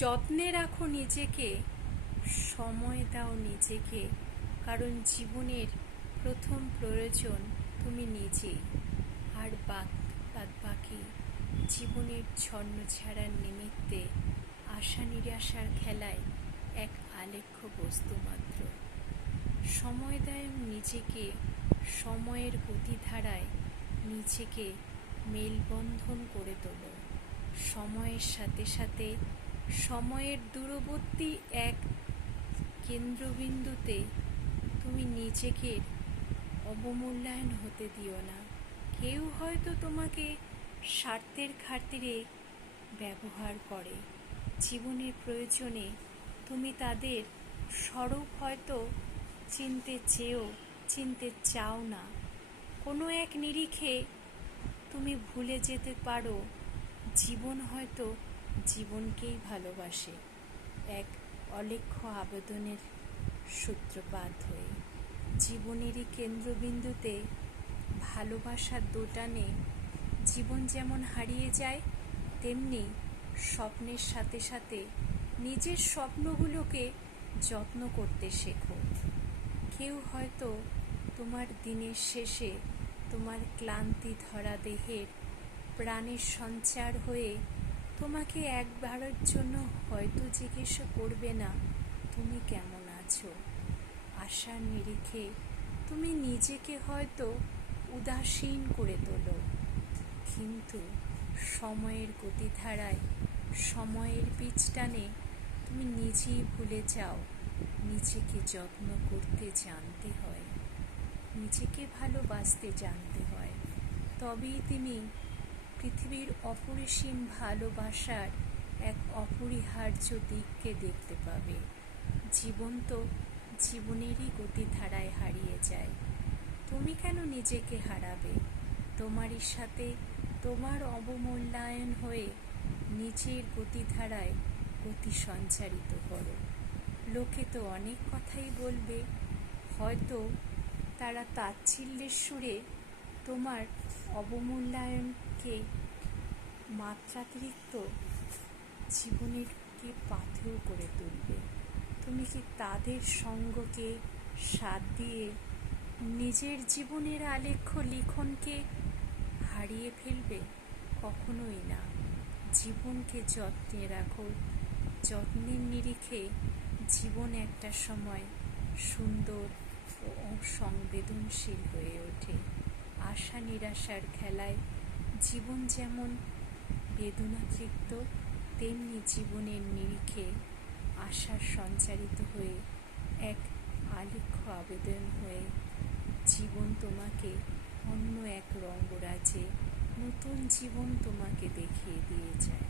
যত্নে রাখো নিজেকে, সময় দাও নিজেকে, কারণ জীবনের প্রথম প্রয়োজন তুমি নিজেই। আর বাদ বাকি জীবনের ছন্ন ছাড়ার নিমিত্তে আশা নিরাশার খেলায় এক আলেখ্য বস্তু মাত্র। সময় দেয় নিজেকে, সময়ের গতিধারায় নিজেকে মেলবন্ধন করে তোলো। সময়ের সাথে সাথে সময়ের দূরবর্তী এক কেন্দ্রবিন্দুতে তুমি নিজেকে অবমূল্যায়ন হতে দিও না। কেউ হয়তো তোমাকে স্বার্থের খাতিরে ব্যবহার করে, জীবনের প্রয়োজনে তুমি তাদের স্বরূপ হয়তো চিনতে চাও না। কোনো এক নিরিখে তুমি ভুলে যেতে পারো, জীবন হয়তো জীবনকেই ভালোবাসে, এক অলেখ্য আবেদনের সূত্রপাত হয়ে। জীবনেরই কেন্দ্রবিন্দুতে ভালোবাসার দোটানে জীবন যেমন হারিয়ে যায়, তেমনি স্বপ্নের সাথে সাথে নিজের স্বপ্নগুলোকে যত্ন করতে শেখো। কেউ হয়তো তোমার দিনের শেষে তোমার ক্লান্তি ধরা দেহের প্রাণের সঞ্চার হয়ে তোমাকে একবারের জন্য হয়তো জিজ্ঞাসা করবে না তুমি কেমন আছো। আশার নিরিখে তুমি নিজেকে হয়তো উদাসীন করে তোলো, কিন্তু সময়ের গতিধারায় সময়ের পিচ টানে তুমি নিজেই ভুলে যাও। নিজেকে যত্ন করতে জানতে হয়, নিজেকে ভালোবাসতে জানতে হয়, তবেই তুমি পৃথিবীর অপরিসীম ভালোবাসার এক অপরিহার্য দিককে দেখতে পাবে। জীবন তো জীবনেরই গতিধারায় হারিয়ে যায়, তুমি কেন নিজেকে হারাবে? তোমারই সাথে তোমার অবমূল্যায়ন হয়ে নিজের গতিধারায় গতি সঞ্চারিত করো। লোকে তো অনেক কথাই বলবে, হয়তো তারা তাচ্ছিল্যের সুরে তোমার অবমূল্যায়নকে মাত্রাতিরিক্ত জীবনেরকে পাথেয় করে তুলবে। তুমি কি তাদের সঙ্গকে সাথ দিয়ে নিজের জীবনের আলেখ্য লিখনকে হারিয়ে ফেলবে? কখনোই না। জীবনকে যত্নে রাখো, যত্নের নিরিখে জীবন একটা সময় সুন্দর ও সংবেদনশীল হয়ে ওঠে। আশা নিরাশার খেলায় জীবন যেমন বেদনাতৃপ্ত, তেমনি জীবনের নিরিখে আশার সঞ্চারিত হয়ে এক আলেখ্য আবেদন হয়ে জীবন তোমাকে অন্য এক রঙ্গরাজ্যে নতুন জীবন তোমাকে দেখিয়ে দিয়ে যায়।